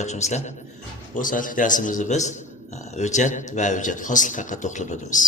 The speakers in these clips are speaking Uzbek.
Yaxshimizlar. Bu soatlik darsimizda biz hujjat va hujjat xoslik haqida to'xtalib o'tamiz.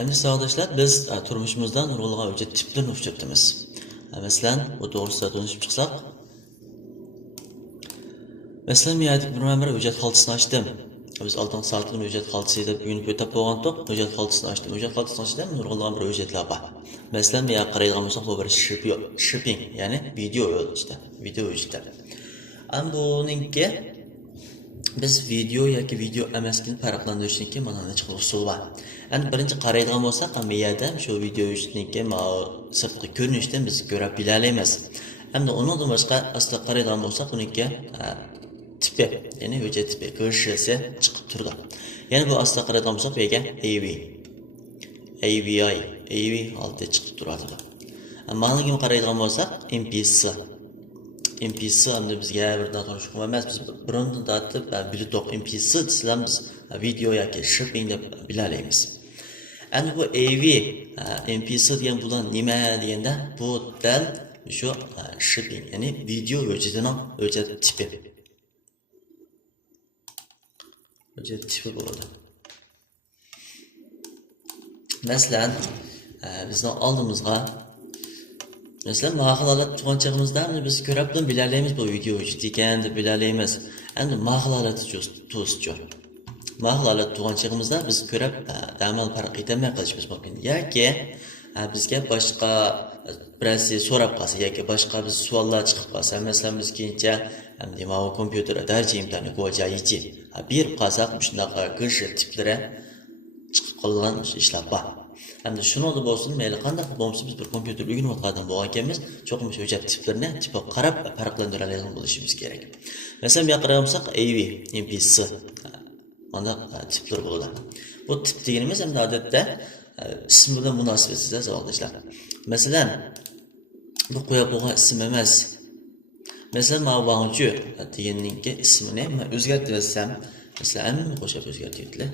Endi savoldoshlar biz turmushimizda nurg'unlagan hujjat tiplarini uchratamiz. Masalan, bu to'g'risida tanishib chiqsak, masalan, men bir hujjat xaltasini ochdim. Biz oldin soatini hujjat xaltasi deb bugun o'tab qo'ygandik. Hujjat xaltasini ochdim. Hujjat xaltasini ochdim, nurg'unlagan bir hujjatlar bor. Masalan, men qaraydigan bo'lsak, bu bir shipping, ya'ni video işte, video hujjatlar. Buningki biz video yoki video emasligini farqlantirishga mana necha xil usul bor. Endi birinchi qaraydigan bo'lsak, bu yerda shu video hujjatniki sirtqi ko'rinishdan biz ko'rib bila olamiz. Endi undan boshqa asli qaraydigan bo'lsak, buningki tipi, ya'ni hujjat tipi ko'rishisi chiqib turdi. Ya'ni bu asli qaraydigan bo'lsak, bu yerga AV oldi chiqib turadi. Mana nima qaraydigan bo'lsak, MP4 endi bizga bir tanishib emas, biz birondan tortib bilitoq MP4 desam biz video yoki shipping deb bilalaymiz. Endi bu AV MP4 degan bular nima deganda, bu dal shu shipping, ya'ni video hujjatining hujjat tipi. Hujjat tipi bo'ladi. Masalan, bizning oldimizga mesela mağazalar tuğançağımızda biz körapdan bilalaymiz bu video hujjat deb bilalaymiz. Endi mağazalar to'scho. Mağazalar tuğançağımızda biz körap amal farq etmay qilishimiz mumkin. Yoki bizga boshqa birasi so'rab qolsa yoki boshqa biz savollar chiqib qolsa, masalan biz keyincha mana kompyuterda darcha imtihoni qo'yajaychi. Bir qolsak shunaqa g'ish tiplari chiqib qolgan ishlar bor. Endi shuni da bo'lsin, mayli qanday bo'lsa biz bir kompyuter o'rganib o'tgandan bo'lgan ekanmiz, cho'qim hujjat tiplarini tipi qarab farqlantira oladigan bo'lishimiz kerak. Masalan, bu yoqqa qarayapsak, AV, MP4 mana tiplar bo'ladi. Bu tip deganimiz ham odatda ism bilan munosabatsiz savoldoshlar. Masalan, bu qo'yib qo'ygan ism emas. Masalan, ma'lumotchi deganninki ismini men o'zgartirib olsam, masalan, qo'shib o'zgartiribdilar.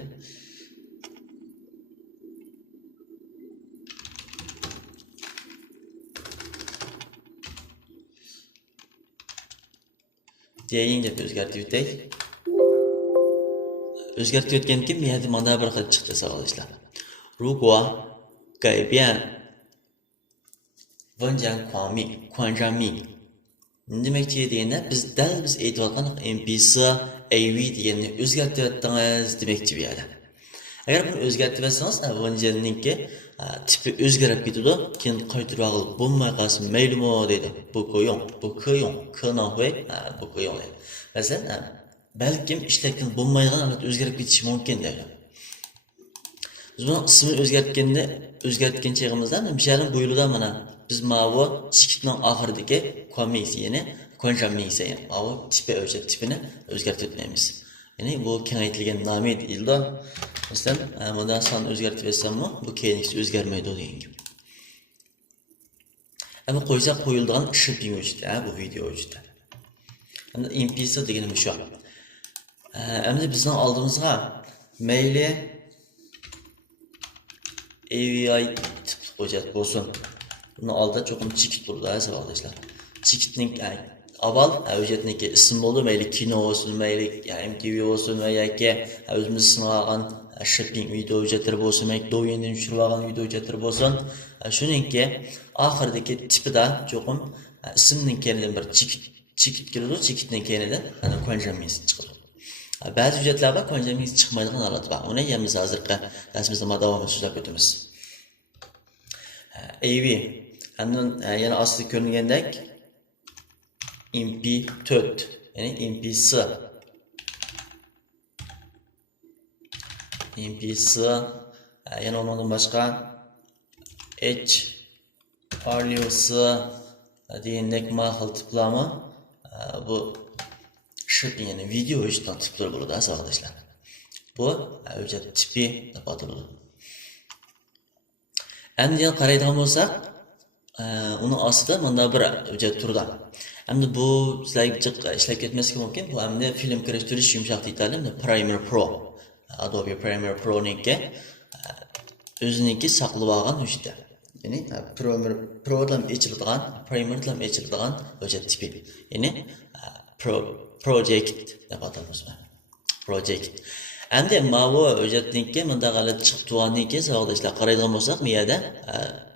Deyin deb o'zgartirib o'tay. O'zgartirib o'tgan kim menda mana bir xil chiqdi savoldoshlar. 如果改变文件宽张密 demakchi deganda biz aytayotgan MP4 AV deganni o'zgartirib o'tdingiz demakchi bu yerda. Agar buni o'zgartirib olsangiz, vanjanninki tipi o'zgarib ketadi, keyin qaytarib olib bo'lmay qolsa maylimi deydi. Bu qo'ying, bu qo'ying. Masalan, balkim ishlakdan bo'lmaydigan o'zgarib ketishi mumkin deydi. Biz buni ismini o'zgartgan chog'imizda mishalim bo'yilida mana biz ma'vo chikitning oxiridagi komissiyani konjamisiya, ma'vo tipi hujjat tipini o'zgartirib o'tmaymiz. Ya'ni bu kengaytirilgan nomi deyildi. Masalan, bundan son o'zgartirib etsammi, bu keyinchisi o'zgarmaydi degan gap. Ama qo'ysa qo'yilgan shipping hujjat, bu video hujjat. Endi MP4 deganimiz shu. Endi bizning oldimizga mayli AVI tip hujjat bo'lsin. Buni oldida cho'qim chekit bo'ladi, savoldoshlar. Chekitning avval hujjatniki ism bo'ldi, mayli kino bo'lsin, mayli MTV bo'lsin yoki o'zimiz sinagan shipping video hujjatlari bo'lsin, mayli do'yindan tushirib olgan video hujjatlari bo'lsin. Shuningki oxiridagi tipida cho'qim ismning keyinidan bir chekit keladi, chekitning keyinidan ana konjamis chiqadi. Ba'zi hujjatlar bor, konjamis chiqmaydigan holat bor. Uni ham biz hozirgi darsimizda davomini so'zlab o'tamiz. AV yana asli ko'ringandek MP4 ya'ni MP4 yana ondan boshqa HRLC degandek mahal tiplarmi bu shipping ya'ni video hujjat tiplar bo'ladi savoldoshlar. Bu hujjat tipi deb ataladi. Endi qaraydigan bo'lsak, uni ostida mana bir hujjat turdi. Endi bu sizlarga jiq ishlab ketmasligi mumkin. Bu endi film kirishtirish yumshoq deyiladi, Premiere Pro. Adobe Premiere Pro'ningki o'ziniki saqlab olgan hujjat. ya'ni pro bilan o'chirilgan, primer bilan o'chirilgan hujjat tipi. Ya'ni project deb ataymiz. Project. Endi bu hujjatniki bunda g'alati chiqib turganiki, savolishlar qaraydigan bo'lsak, bu yerda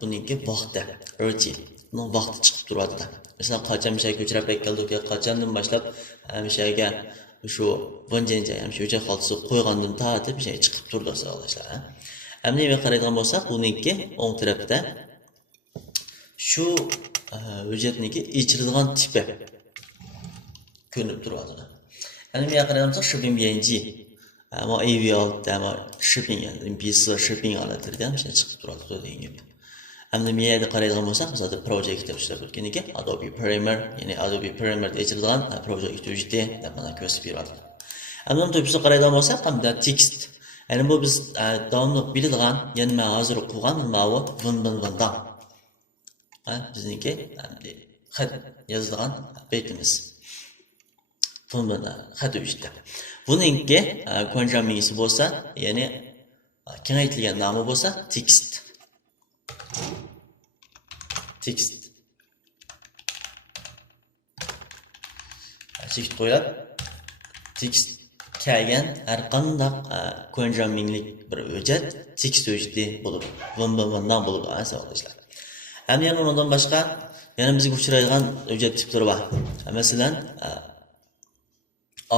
buningki vaqti, ro'ti, bunning vaqti chiqib turadi. Masalan, qachon bir shayga uchrab keldik, qachondan boshlab shayga shu bunjencha ham shu hujjat xolisi qo'ygandan tortib bir shay chiqib turdi savolishlar. Endi men qaraydigan bo'lsak, buningki o'ng tarafda shu hujjatniki ichirilgan tipi ko'rinib turadi. Endi men qaraydigan bo'lsak, shipping BNG ama AVL ama shipping yani MP4 shipping olatirgan bir şey chiqib turadi degan gap. Endi men yerda qaraydigan bo'lsak, misol project deb ishlab o'tganiki, Adobe Premiere, ya'ni Adobe Premiere ichirilgan project hujjati deb mana ko'rsatib beradi. Endi uni to'pisa qaraydigan bo'lsak, hamda text. Ya'ni bu biz davomli biladigan, ya'ni men hozir o'qigan bu bundan. Bizniki xat yozilgan betimiz. Bundan xat hujjati. Buningki konjamingisi bo'lsa, ya'ni kengaytirilgan nomi bo'lsa, text. Text qo'yib, text kelgan har qanday konjaminglik bir hujjat text hujjati bo'lib, bundan bo'lib asoslashlar. Ham yana bundan boshqa yana bizga uchraydigan hujjat tiplari bor. Masalan,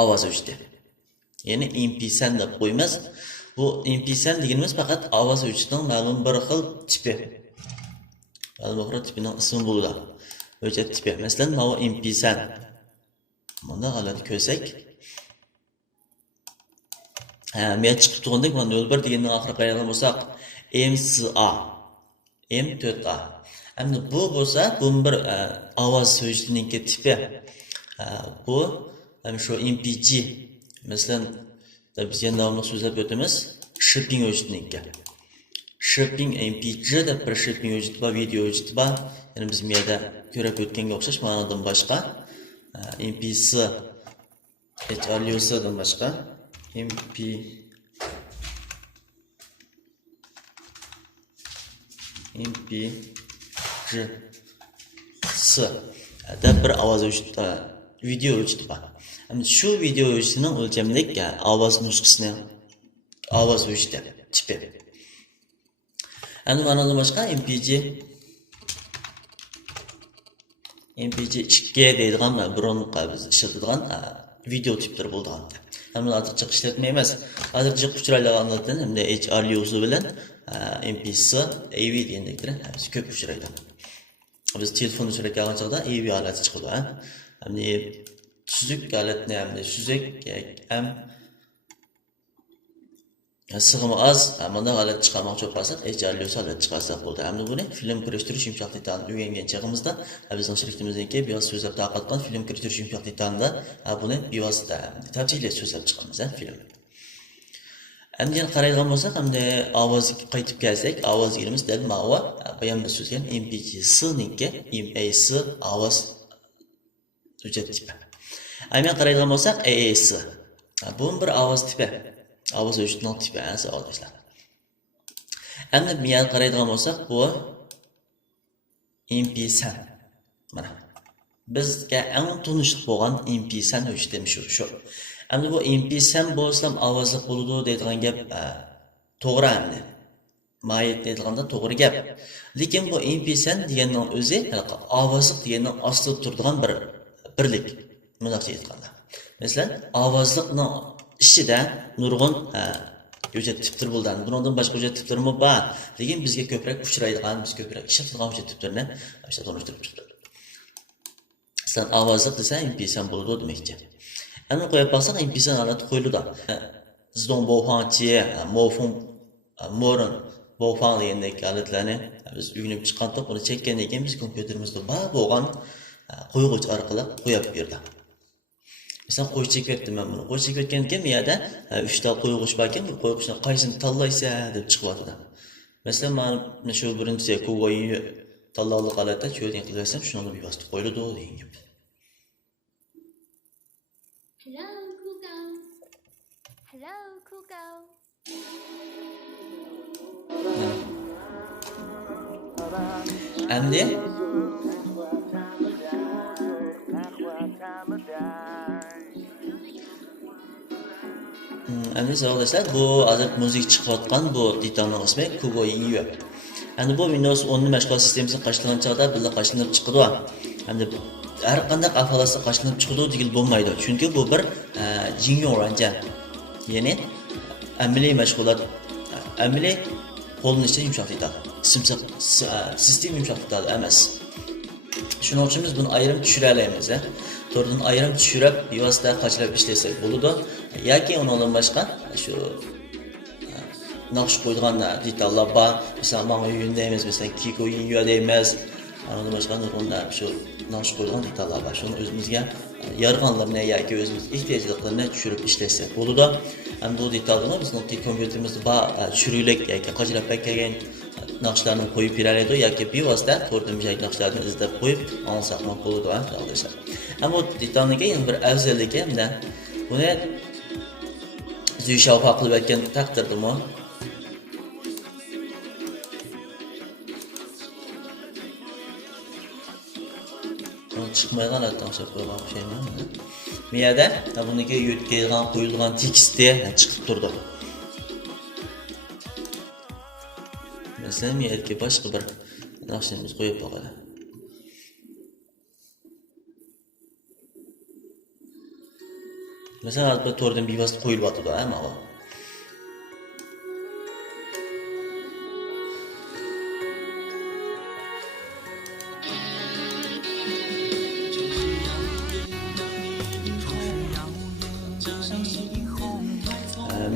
ovoz hujjati. Ya'ni MP3 deb qo'ymiz. Bu MP3 deganimiz faqat ovoz hujjatining ma'lum bir xil tipi. Ma'lum bir tipining ismi bo'ladi. Hujjat tipi. Masalan, bu MP3. Bunda g'alati ko'rsak, men chiqib turgandek, mana 01 deganning oxiriga qaraydigan bo'lsak, MCA, M4A. Endi bu bo'lsa, bu bir ovoz hujjatining tipi. Bu shu MPG. Masalan, biz yana davomli so'zlab o'tamiz, shipping hujjatininki. Shipping MPG deb bir shipping hujjati bor, video hujjati bor. Ya'ni biz bu yerda ko'rib o'tganga o'xshash ma'nodan boshqa MPC HRLUSdan boshqa MPG deb bir ovoz hujjati, video hujjati bor. Şu video hujjatining o'lchamlik ovoz nusxasini ovoz hujjati tipi. Endi mana boshqa MPG 2 deydigan burunqa biz ishlatadigan video tiplari bo'lgan. Hamda hozircha ishlatmaymiz. Hozircha uchraydiganlardan hamda HRLUS bilan MPC AV degandeklar ko'p uchraydi. Biz telefon uchrayotgan chog'da AV olati chiqadi. Hamda tuzuk holatni hamda suzak ham sig'imi oz, mana holat chiqarmoqchi bo'lsak, HRLUS holat chiqarsak bo'ldi. Hamda buni film kirishtirish yumshoq detalni o'rgangan chog'imizda bizning shirkatimizniki biyoz so'zlab taqatgan film kirishtirish yumshoq detalda buni bevosita tavsiyali so'zlab chiqamiz film. Endi qaraydigan bo'lsak, hamda ovozga qaytib kelsak, ovoz yerimiz dal ma'vo bayonda so'zgan MPG-C ninki MAC ovoz hujjat tipi. Aynan qaraydigan bo'lsak, AAC. Bu bir ovoz tipi. Ovoz hujjatining tipi arkadaşlar. Endi men qaraydigan bo'lsak, bu MP3. Mana bizga eng tunishli bo'lgan MP3 hujjatimiz shu. Endi bu MP3 bo'lsam ovozli bo'ladi deydigan gap to'g'ri endi. Mayit deydiganda to'g'ri gap. Lekin bu MP3 deganning o'zi ovozli deganning ostida turadigan bir birlik. Bunaqcha aytganda. Masalan, ovozliqning ichida nurg'un hujjat tiplari bo'lgan. Bundan boshqa hujjat tiplari ham bor. Lekin bizga ko'proq uchraydigan, biz ko'proq ishlatadigan hujjat tiplarini o'sha tanishtirib chiqdi. Masalan, ovozliq desa MP3 bo'ladi demakchi. Endi qo'yib baxsak, MP3 holat qo'yiladi. Zidon bo'g'anchi, mofum, mo'rin, bo'g'an degandek holatlarni biz uyg'unib chiqqanda uni chekkandan keyin biz kompyuterimizda bor bo'lgan qo'yg'ich orqali qo'yib berdi. Mesela qo'y chekayapti men buni. Qo'y chekayotgan keyin bu yerda 3 ta qo'yg'ich bor ekan, bu qo'yg'ichni qaysini tanlaysa deb chiqyapti. Masalan, men shu birinchisi qo'yni tanlovli holatda cho'ldan qilarsam, shuni bevosita qo'yiladi degan gap. Hello, Google. Hello, Google. Endi endi arkadaşlar bu hozir müzik chiqayotgan bu detalning ismi Kubo Inyo. Endi bu Windows 10 ni mashg'ulot sistemasini qashlangan chog'da birga qashlanib chiqadi. Endi har qanday ahvolda qashlanib chiqadi degan bo'lmaydi. Chunki bu bir yengil o'rancha. Ya'ni amaliy mashg'ulot, amaliy qo'llanishda yumshoq detal. Sistem yumshoq detal emas. Shuning uchun biz buni ayrim tushira olamiz. To'rdan ayrim tushirib, bevosita qachlab ishlasak bo'ladi. Yoki undan boshqa shu naqsh qo'yilgan detallar bor. Masalan, mana yundaymiz, masalan, Kiko Inyo deymiz. Undan boshqa nurg'unda shu naqsh qo'yilgan detallar bor. Shuni o'zimizga yarg'anlarni yoki o'zimiz ehtiyojlarni tushirib ishlasak bo'ladi. Ham bu detallarni bizning kompyuterimizda bor tushirilik yoki qachlab kelgan naqshlarni qo'yib beradi yoki bevosita to'rtimjak naqshlarni izlab qo'yib olsak bo'ladi arkadaşlar. Ama bu detalning yana bir afzalligi hamda buni zuyshavha qilib aytgan taqdirdami chiqmaydigan hatto qo'ygan o'xshayman. Miyada bunga yo'tkazgan qo'yilgan tekstda chiqib turdi. Mesela yerga boshqa bir naqshimiz qo'yib qo'yadi. Mesela albatta to'rdan bevosita qo'yilib yotadi, ama bu.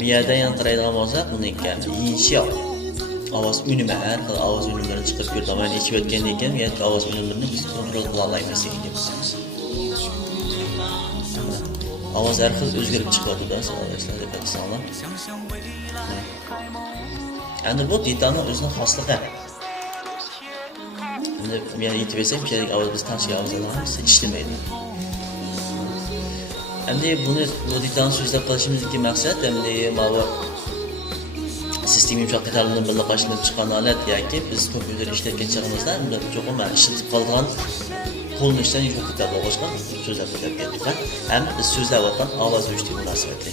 Miyada yantiraydigan bo'lsak, buniki insho ovoz unumi har xil ovoz unumlari chiqib turadi. Mana ichib o'tgandan keyin yoki ovoz unumlarini biz kontrol qila olmaymiz endi. Ovoz har xil o'zgarib chiqadi-da, arkadaşlar, deb aytsanlar. Endi bu detalning o'zining xosligi. Endi men aytib bersam, kerak ovoz biz tanishgan ovozlarimiz ishlamaydi. Endi buni bu detalni so'zlab qilishimizdagi maqsad endi mana sistem yumshoq detallarni birga qo'shilib chiqqan holat yoki biz kompyuter ishlatgan chog'imizda unda cho'qim ishlatib qolgan qo'llanishdan yumshoq detallar boshqa so'zlab ketdik. Ham biz so'zlayotgan ovoz o'chdi munosabatli.